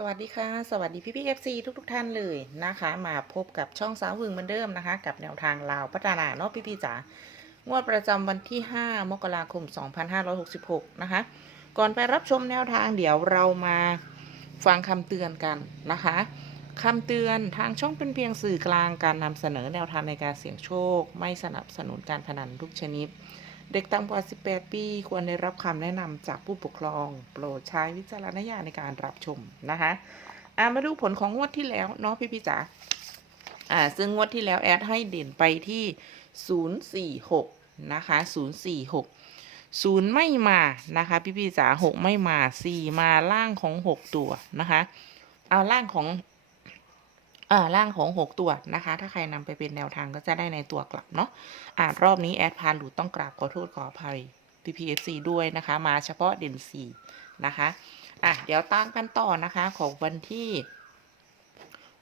สวัสดีค่ะ สวัสดีพี่พี่เอฟซีทุกทุก ๆ ท่านเลยนะคะ มาพบกับช่องสาววึงเหมือนเดิมนะคะ กับแนวทางลาวพัฒนาเนาะพี่พี่จ๋างวดประจำวันที่ 5 มกราคม 2566 นะคะ ก่อนไปรับชมแนวทางเดี๋ยวเรามาฟังคำเตือนกันนะคะคำเตือนทางช่องเป็นเพียงสื่อกลางการนำเสนอแนวทางในการเสี่ยงโชค ไม่สนับสนุนการพนันทุกชนิด เด็กต่ำกว่า 18 ปี ควรได้รับคำแนะนำจากผู้ปกครอง โปรดใช้วิจารณญาณในการรับชมนะคะอ่ามาดูผลของงวดที่แล้วเนาะพี่พี่จ๋าอ่าซึ่งงวดที่แล้วแอดให้เด่นไปที่ 046 นะคะ 046 0ไม่มานะคะ พี่พี่จ๋า6ไม่มา4มาล่างของ6ตัวนะคะ เอาล่างของ อ่าล่างของหกตัวนะคะ ถ้าใครนำไปเป็นแนวทางก็จะได้ในตัวกลับเนาะอ่ารอบนี้แอดพานหลุดต้องกราบขอโทษขออภัย PPFC ด้วยนะคะ มาเฉพาะเด่นสี่นะคะอะเดี๋ยวตามกันต่อนะคะของวันที่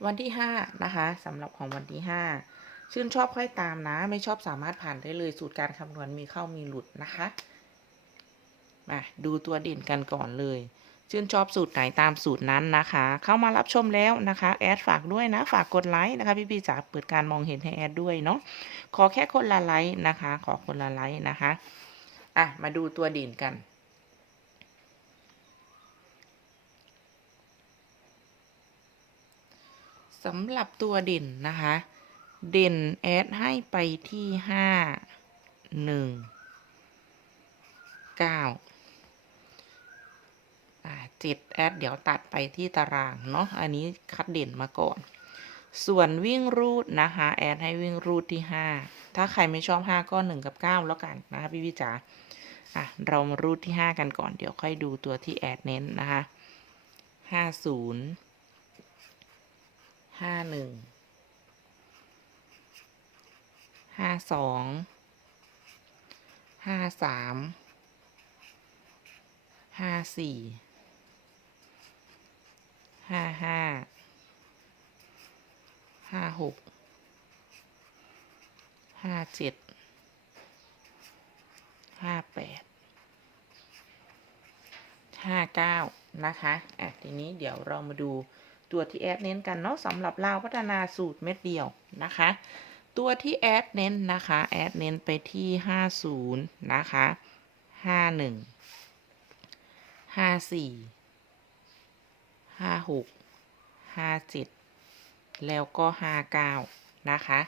วันที่ห้านะคะสำหรับของวันที่ห้าชื่นชอบค่อยตามนะ ไม่ชอบสามารถผ่านได้เลยสูตรการคำนวณมีเข้ามีหลุดนะคะมาดูตัวเด่นกันก่อนเลย ชื่นชอบสูตรไหนตามสูตรนั้นนะคะ เข้ามารับชมแล้วนะคะแอดฝากด้วยนะ ฝากกดไลค์นะคะพี่พี่ๆจ๋าเปิดการมองเห็นให้แอดด้วยเนาะขอแค่คนละไลค์นะคะ ขอคนละไลค์นะคะอะมาดูตัวด่นกันสำหรับตัวเด่นนะคะ เด่นแอดให้ไปที่ห้าหนึ่งเก้า อ่าเจ็ดแอดเดี๋ยวตัดไปที่ตารางเนาะอันนี้คัดเด่นมาก่อน ส่วนวิ่งรูดนะคะแอดให้วิ่งรูดที่ห้าถ้าใครไม่ชอบห้าก็หนึ่งกับเก้าแล้วกันนะคะพี่วิจ๋าอะเรามารูดที่ห้ากันก่อนเดี๋ยวค่อยดูตัวที่แอดเน้นนะคะห้าศูนย์ห้าหนึ่งห้าสองห้าสามห้าสี่ ห้าห้า ห้าหก ห้าเจ็ด ห้าแปด ห้าเก้านะคะอะทีนี้เดี๋ยวเรามาดูตัวที่แอดเน้นกันเนาะสำหรับลาพัฒนาสูตรเม็ดเดียวนะคะ ตัวที่แอดเน้นนะคะแอดเน้นไปที่ห้าศูนย์นะคะห้า ห้าหกห้าเจ็ดแล้วก็ห้าเก้านะคะ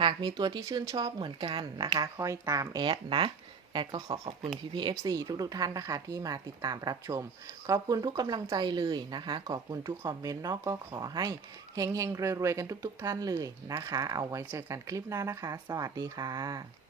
หากมีตัวที่ชื่นชอบเหมือนกันนะคะ ค่อยตามแอดนะ แอดก็ขอขอบคุณพี่พี่ FC ทุกๆท่านนะคะ ที่มาติดตามรับชม ขอบคุณทุกกำลังใจเลยนะคะ ขอบคุณทุกคอมเมนต์เนาะก็ขอให้เฮงๆรวยๆกันทุก ๆ ท่านเลยนะคะ เอาไว้เจอกันคลิปหน้านะคะ สวัสดีค่ะ